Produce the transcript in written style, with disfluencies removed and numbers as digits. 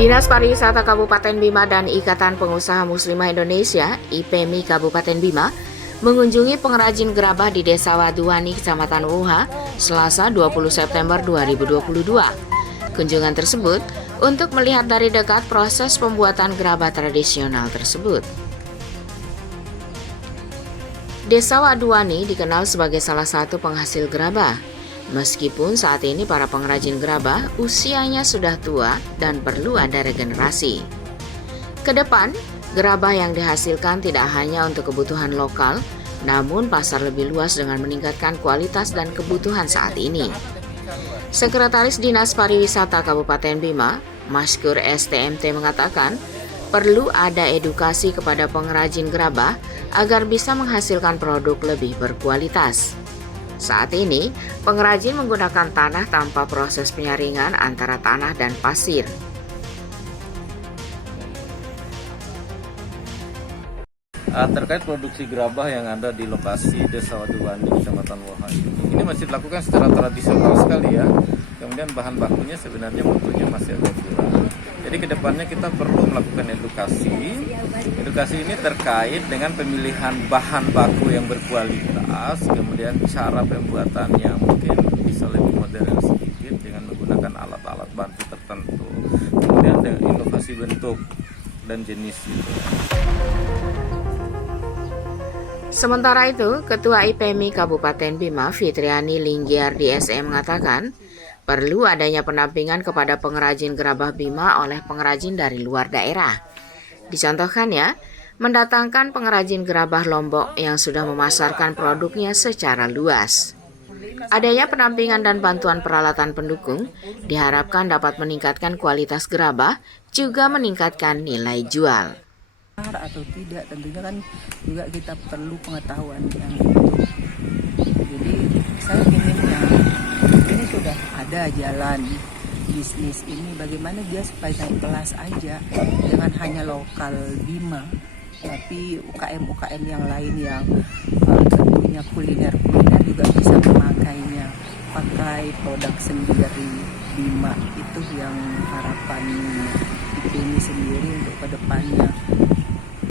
Dinas Pariwisata Kabupaten Bima dan Ikatan Pengusaha Muslimah Indonesia (IPMI) Kabupaten Bima mengunjungi pengrajin gerabah di Desa Waduani, Kecamatan Wuha, Selasa 20 September 2022. Kunjungan tersebut untuk melihat dari dekat proses pembuatan gerabah tradisional tersebut. Desa Waduani dikenal sebagai salah satu penghasil gerabah. Meskipun saat ini para pengrajin gerabah usianya sudah tua dan perlu ada regenerasi. Kedepan, gerabah yang dihasilkan tidak hanya untuk kebutuhan lokal, namun pasar lebih luas dengan meningkatkan kualitas dan kebutuhan saat ini. Sekretaris Dinas Pariwisata Kabupaten Bima, Maskur STMT mengatakan, perlu ada edukasi kepada pengrajin gerabah agar bisa menghasilkan produk lebih berkualitas. Saat ini, pengrajin menggunakan tanah tanpa proses penyaringan antara tanah dan pasir. Terkait produksi gerabah yang ada di lokasi Desa Waduani, Kecamatan Wuha ini masih dilakukan secara tradisional sekali ya. Kemudian bahan bakunya sebenarnya mutunya masih agak kurang. Jadi kedepannya kita perlu melakukan edukasi. Edukasi ini terkait dengan pemilihan bahan baku yang berkualitas, kemudian cara pembuatannya mungkin bisa lebih modern sedikit dengan menggunakan alat-alat bantu tertentu. Kemudian dengan inovasi bentuk dan jenis itu. Sementara itu, Ketua IPMI Kabupaten Bima, Fitriani Linggiardi SM mengatakan, perlu adanya pendampingan kepada pengrajin gerabah Bima oleh pengrajin dari luar daerah. Dicontohkannya, mendatangkan pengrajin gerabah Lombok yang sudah memasarkan produknya secara luas. Adanya pendampingan dan bantuan peralatan pendukung diharapkan dapat meningkatkan kualitas gerabah, juga meningkatkan nilai jual. Atau tidak, tentunya kan juga kita perlu pengetahuan yang itu. Jadi saya inginnya ini sudah ada jalan bisnis ini, bagaimana dia supaya naik kelas aja, jangan hanya lokal Bima, tapi UKM-UKM yang lain yang tentunya kuliner juga bisa memakainya, pakai produk sendiri Bima. Itu yang harapan ini sendiri untuk kedepannya.